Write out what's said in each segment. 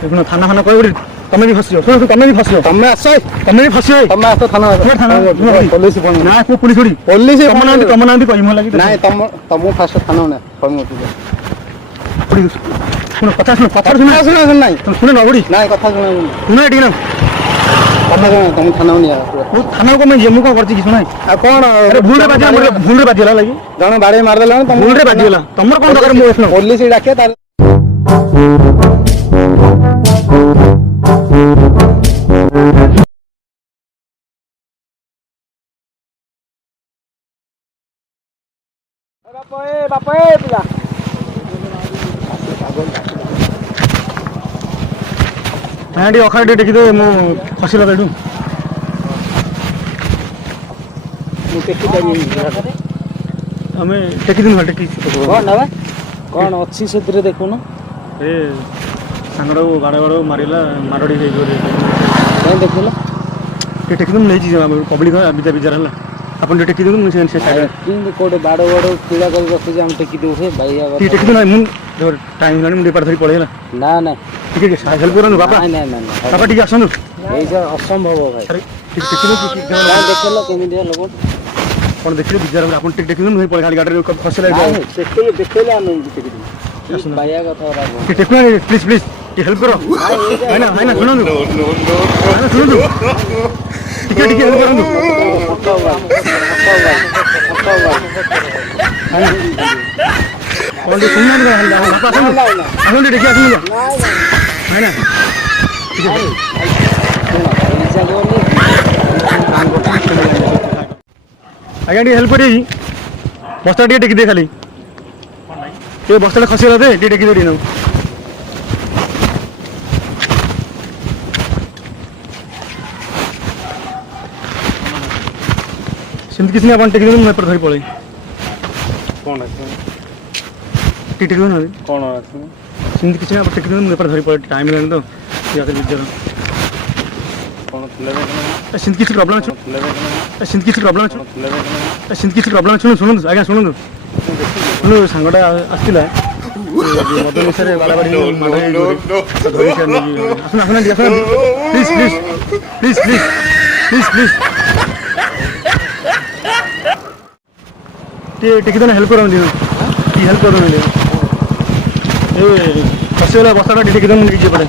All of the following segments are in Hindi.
देखो थाना फाना कह तमें भी फसियो सुन तमें भी फसियो तमें आस तमें भी फसियो तमें आस थाना पुलिस ना को पुलिस थोड़ी पुलिस तम ना कहि म लागि नहीं तुम फास्ट थाना ना सुन कथा सुन नहीं सुन न बड़ी नहीं कथा सुन एटी ना तुम थाना नहीं ओ थाना को मैं जेमु को करछि कि सुनाई आ कौन अरे भूल रे बाजिला लागि जण बाड़ी मार देला तुम भूल रे बाजिला तमर कोन दरकार मो सुन पुलिस डाके तार बापा पिला नाडी अखाडी टेकी दे मो फसिला बेडू मु टेकी देबी हमें टेकी दिन टेकी कौन ना कौन अच्छी से देखो ना ए सांगड़ो बाड़ मारिला मारडी हे जोरे कहीं देखला के टेकी दिन नै छी पब्लिक बिजा बिजा हला अपन टेकी दिन मुझे से साइड किंग कोडे बाड़ पीड़ा कर रखि जे हम टेकी देउ हे भाई की टेकी दिन मुन टाइम लानी मुंडे पर धरी पळेला ना ना ठीक है हेल्प करनु बापा नहीं नहीं नहीं बापा ठीक आसनु ए जे असंभव भाई अरे टेकी दिन ना देखला केमी लोग कोन देखिले बिजार अपन टेकी दिन नै पळे खाली गाडी फसला देखले हम टेकी दिन भाईया कथा रा टेकी प्लीज प्लीज की हेल्प करो है ना सुनो सुनो ठीक है हेल्प करो कौन दी सुनना नहीं है बापा सुन अहन देखिए सुन है ना आज्ञा टी हेल्प करिए बस्ता टी टेकी दे खाली ये बस्ता खसीला दे टी टेकी दे ना सिंध किसने अपन टेकी मैं पर धरी पड़े कौन है टेकी ना कौन है सिंध किसने अपन टेकी मैं पर धरी पड़े टाइम लेने तो या तो बिजर कौन लेवे सिंध किसी प्रॉब्लम है सिंध किसी प्रॉब्लम है सिंध किसी प्रॉब्लम सुन आज्ञा शुणु शुणु सांगटा आसला मद निशा बाड़ाबाड़ी धरी आसन आसन please please please please please please टेकी देना हेल्प करो की हेल्प करो ए फसे वाला बस्ता टेकी देना नीचे पड़े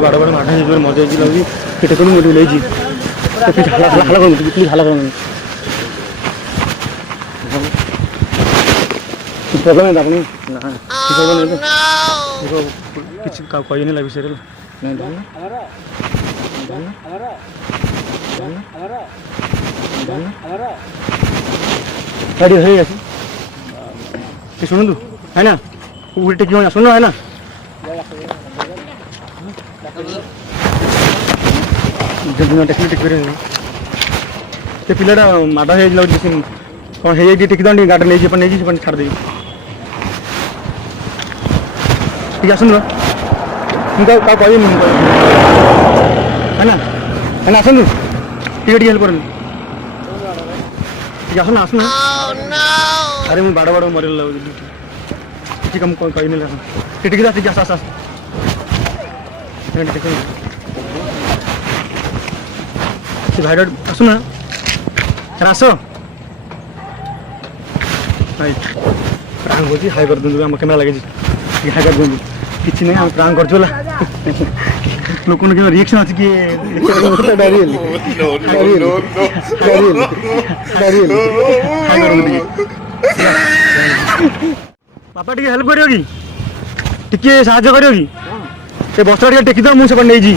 बाड़ बाड़ माठ मजा लगी टेक मुझे ले हाला प्रॉब्लम है अपनी किसी कही नहीं विषय गाड़ी है शुणु है ना टेकी सुन है ना पिलाटा माड़ हो कौन है टेकी दे गाड़ी नहीं छाड़ दे ठीक आसन कही है ना आसन टे हेल्प कर आसन आसन अरे मुझे बाड़ बाड़ मर ठीक हम कही नहीं टेकी ठीक आस आस भाई आसुना आस प्रांग हो हाई कर दिखाँ आम कैमेरा लगे हाई कर दिखाँ किसी नहीं आम प्रांग कर लोक रिएक्शन अच्छी कि बापा टे हेल्प कर टे साहय कर बस्ता टे टेकी मुझे नहीं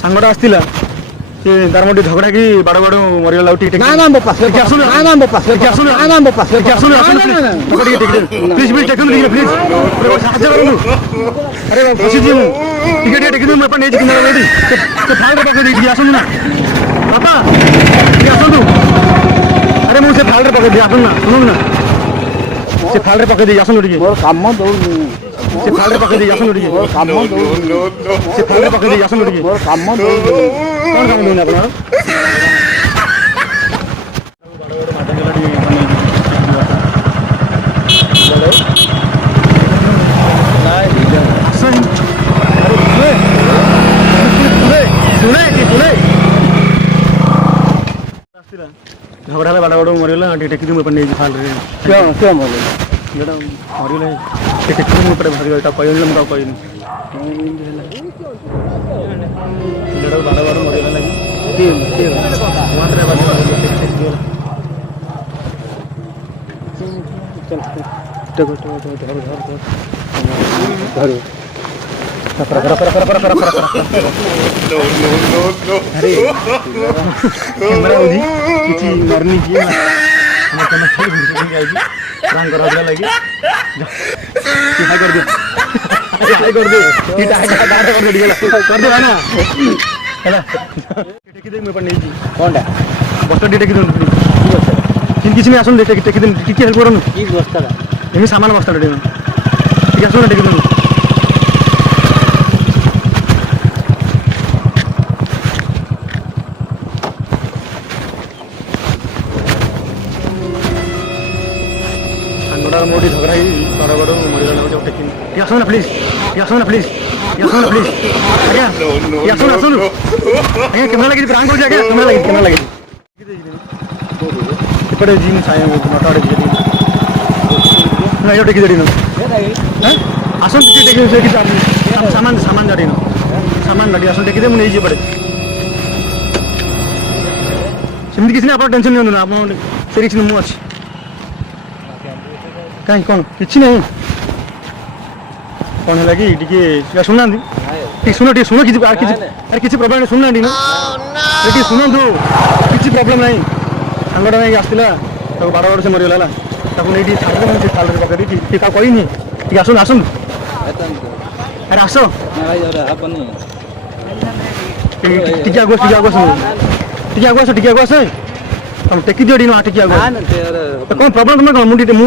सांगटा आसला तार मोटे झगड़ा कि बाड़ बाड़ मरीगला प्लीज प्लीज टेक्न प्लीज अरे फसी टे टेक्न मुझे पाखे आसन ना बापा आसतु अरे ସେ ଫାଲରେ ପକେଇ ଦେଇ ଆସୁନ ନା ଶୁଣନ୍ତୁ ନା ସେ ଫାଲରେ ପକେଇ ଦେଇ ଆସନ୍ତୁ ଟିକେ ମୋର କାମ ଦଉନି ସେ ଫାଲରେ ପକେଇ ଦେଇ ଆସନ୍ତୁ ଟିକେ ମୋର କାମ ଦଉନି ସେ ଫାଲରେ ପକେଇ ଦେଇ ଆସନ୍ତୁ ଟିକେ ମୋର କାମ ଦଉନି କ'ଣ କାମ ଦଉନି ଆପଣଙ୍କର ଝଗଡ଼ା ହେଲା ବାଡ଼ା ବାଡ଼ ମରିଗଲା ଟିକେ ଟେକିଦି ମୁଁ ଏପଟେ ନେଇଛି ଫାଲରେ କିଏ ମରିଲା ଯେଟା ମରିଗଲା ଟିକେ ଟେକିଦି ମୁଁ ଏପଟେ ଭାଗି ତାକୁ କହିନି ମୁଁ ତାକୁ କହିନି ଯେଟା ବାଡ଼ ବାଡ଼ ମରିଗଲା ଲାଗି କ୍ୟାମେରା ହେଉଛି କିଛି ମରନି କିଏ ପ୍ରାଙ୍କ୍ କରାଉଥିଲା ଲାଗି ହାଇ କରିଦେ ହାଇ କରିଦେ କରିଦେ କରିଦେ ନା ହେଲା ଟେକିଦେବି ମୁଁ ଏପଟେ ନେଇଛି କ'ଣଟା ବସ୍ତା ଟିକେ ଟେକି ଦିଅନ୍ତୁ କିନ୍ତୁ କିଛି ନାହିଁ ଆସନ୍ତୁ ଟେକି ଦିଅନ୍ତୁ ଟିକେ ହେଲ୍ପ କରନ୍ତୁ କି ବସ୍ତାଟା ଏମିତି ସାମାନ ବସ୍ତାଟା ଟିକେ ଆସନ୍ତୁ ଟେକି ଦିଅନ୍ତୁ ସାଙ୍ଗଟା ମୋର ଟିକେ ଝଗଡ଼ା ହେଇ ବଡ଼ ବଡ଼ ମରିଗଲା ଗୋଟେ ଟେକିନି ଟିକେ ଆସନ୍ତୁ ନା ପ୍ଲିଜ୍ ଟିକେ ଆସନ୍ତୁ ନା ପ୍ଲିଜ୍ ଟିକେ ଆସନ୍ତୁ ନା ପ୍ଲିଜ୍ ଆଜ୍ଞା ଟିକେ ଆସନ୍ତୁ ଆସନ୍ତୁ ଆଜ୍ଞା କ୍ୟାମେରା ଲାଗିଛି ପ୍ରାଙ୍କ୍ ହେଉଛି ଆଜ୍ଞା କ୍ୟାମେରା ଲାଗିଛି ଏପଟେ ଯିବି ନଟା ଆଡ଼େ ଯିବି ନା ଏଇଟା ଟେକି ଦେଡ଼ିନ ଆସନ୍ତୁ ଟିକେ ଟେକି କିଛି ସାମାନ ଜାଡ଼ିନ ସାମାନ ଗାଡ଼ି ଆସନ୍ତୁ ଟେକିଦେ ମୁଁ ନେଇଯିବି ଏପଟେ ସେମିତି କିଛି ନାହିଁ ଆପଣ ଟେନସନ୍ ନିଅନ୍ତୁ ନା ଆପଣ ସେ କିଛି ମୁଁ ଅଛି କାହିଁ କ'ଣ କିଛି ନାହିଁ କ'ଣ ହେଲା କି ଟିକେ ଶୁଣୁନାହାନ୍ତି ଟିକେ ଶୁଣ କିଛି ଆରେ କିଛି ପ୍ରୋବ୍ଲେମ୍ ନାହିଁ ଶୁଣୁନାହାନ୍ତି ନା ଟିକେ ଶୁଣନ୍ତୁ କିଛି ପ୍ରୋବ୍ଲେମ୍ ନାହିଁ ସାଙ୍ଗଟା ନେଇକି ଆସିଥିଲା ତାକୁ ବାଡ଼ ବାଡ଼ ସେ ମରିଗଲା ହେଲା ତାକୁ ନେଇ ଟିକେ ଛାଡ଼ିଦେବେ ସେ ଖାଲରେ ପକେଇ ଦେଇକି ଟିକେ ତାକୁ କହିନି ଟିକେ ଆସନ୍ତୁ ଆରେ ଆସ ଟିକେ ଆଗୁଆ ଆସ ତମେ ଟେକି ଦିଅ ଟିକେ ଟିକେ ଆଗୁଆ କ'ଣ ପ୍ରୋବ୍ଲେମ୍ ତମେ କ'ଣ ମୁଁ ଟିକେ ମୁଁ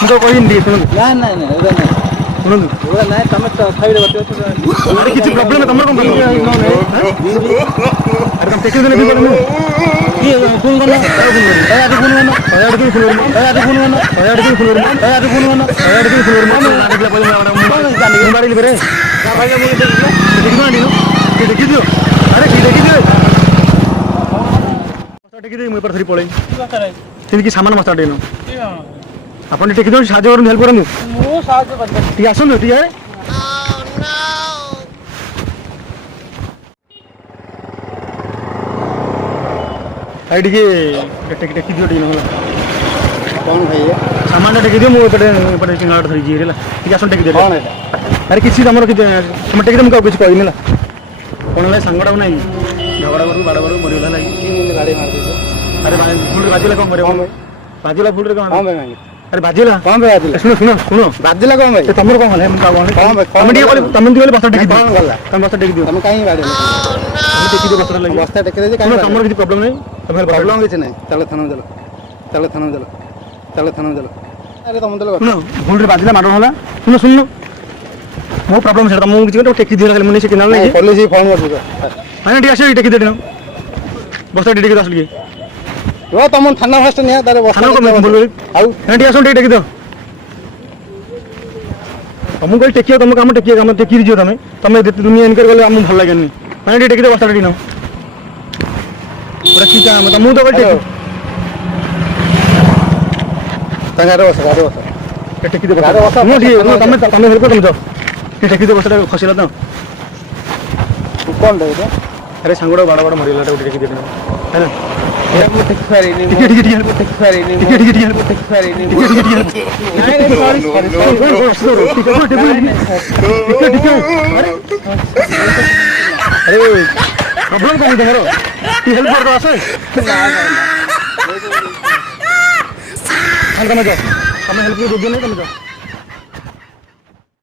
ତ କହିନି ଟିକେ ଶୁଣନ୍ତୁ ଶୁଣନ୍ତୁ ଆରେ କିଛି ପ୍ରୋବ୍ଲେମ୍ ତମର କ'ଣ ଆରେ ତମେ ଟେକି ଦେଲେ ବି ମୁଁ ଦେଖିଦିଅ ଆରେ ଟେକିଦେବି ମୁଁ ଏପଟେ ଧରି ପଳେଇ ସେମିତି ସାମାନ ମସ୍ତା ଟିକେ ଆପଣ ଟିକେ ଟେକି ଦିଅନ୍ତୁ ସାହାଯ୍ୟ କରନ୍ତୁ ହେଲ୍ପ କରନ୍ତୁ ଟିକେ ଆସନ୍ତୁ ଟିକେ ଭାଇ ଟିକେ ଟେକି ଦିଅ ଟିକେ ନହେଲା କ'ଣ ଭାଇ ସାମାନଟା ଟେକି ଦିଅ ମୁଁ ଏପଟେ ଚିଙ୍ଗାଟା ଧରିକି ହେଲା ଟିକେ ଆସନ୍ତୁ ଟେକି ଦିଅ ଆରେ କିଛି ତମର ତମେ ଟେକି ମୁଁ କିଛି କହିନି ହେଲା କ'ଣ ହେଲା ସାଙ୍ଗଟାକୁ ନାହିଁ ଝଗଡ଼ା କରୁ ବାଡ଼ ବାଡ଼ୁ ମରିଗଲା ଲାଗି ଗାଡ଼ି ମାରିଦେଇଛ ଆରେ ଫୁଲରେ ବାଜିଲା କ'ଣ କରିବ ବାଜିଲା ଫୁଲରେ କ'ଣ ଆରେ ବାଜିଲା କ'ଣ ପାଇଁ ବାଜିଲା ଶୁଣ ବାଜିଲା କ'ଣ ଭାଇ ତମର କ'ଣ ହେଲା ତମେ ଟିକେ ବସ୍ତା ଟେକି କ'ଣ ଗଲା ତମେ ବସ୍ତା ଟେକି ଦିଅ ତମେ କାହିଁକି ବାଡ଼ିଲା ତମେ ଟେକି ଦିଅ ବସ୍ତାଟା ଲାଗି ବସ୍ତା ଟେକି ଦେଇଛି ତମର କିଛି ପ୍ରୋବ୍ଲେମ୍ ନାହିଁ ତମେ ପ୍ରୋବ୍ଲେମ୍ କିଛି ନାହିଁ ଚାଲ ଥାନାକୁ ଚାଲ ଆରେ ତମେ ଶୁଣ ଭୁଲରେ ବାଜିଲା ମାଡ଼ ହେଲା ଶୁଣ ମୋ ପ୍ରୋବ୍ଲେମ୍ ସେଇଟା ମୁଁ କିଛି ଟେକି ଦିଅ ମୁଁ ନେଇ ସେ କିନାଲ ନାହିଁ ପୋଲିସ ଫୋନ୍ କରୁଛୁ ମାନେ ଟିକେ ଆସିବ ଟେକି ଦେଇ ବସ୍ତା ଟିକେ ଆସିଲ କି ତମ ଥାନା ଫାଷ୍ଟ ନିଆ ତାର ଆଉ ଟିକେ ଆସ ଟିକେ ଟେକି ଦିଅ ତମକୁ କହିଲି ଟେକିବ ତମ କାମ ଟେକି ଯିବ ତମେ ଦୁନିଆ ଇନକ୍ୱାରି ଗଲେ ଆମକୁ ଭଲ ଲାଗେନି ମାନେ ଟିକେ ଟେକି ଦିଅ ବସ୍ତାଟା ଟିକେ ପୁରା କି କାମ ତମକୁ ତ କହିଲି ଟେକି ଦିଅ ତମେ ହେଲ୍ପ ତମେ ଯାଅ ଟିକେ ଟେକି ଦିଅ ବସ୍ତାଟା ଖସିଲା ତ କ'ଣ ଆରେ ସାଙ୍ଗଟା ବାଡ଼ ବାଡ଼ ମରିଗଲା ଗୋଟେ ଟେକି ଦିଅ ହେଲା ମୁଁ ଟେକି ପାରିନି ଆରେ ପ୍ରୋବ୍ଲେମ୍ କ'ଣ ତମର ଟିକେ ହେଲ୍ପ କରିଦେବ ଆସେ ତମେ ଯାଅ ତମେ ହେଲ୍ପ ଯୋଗ୍ୟ ନାହିଁ ତମେ ଯାଅ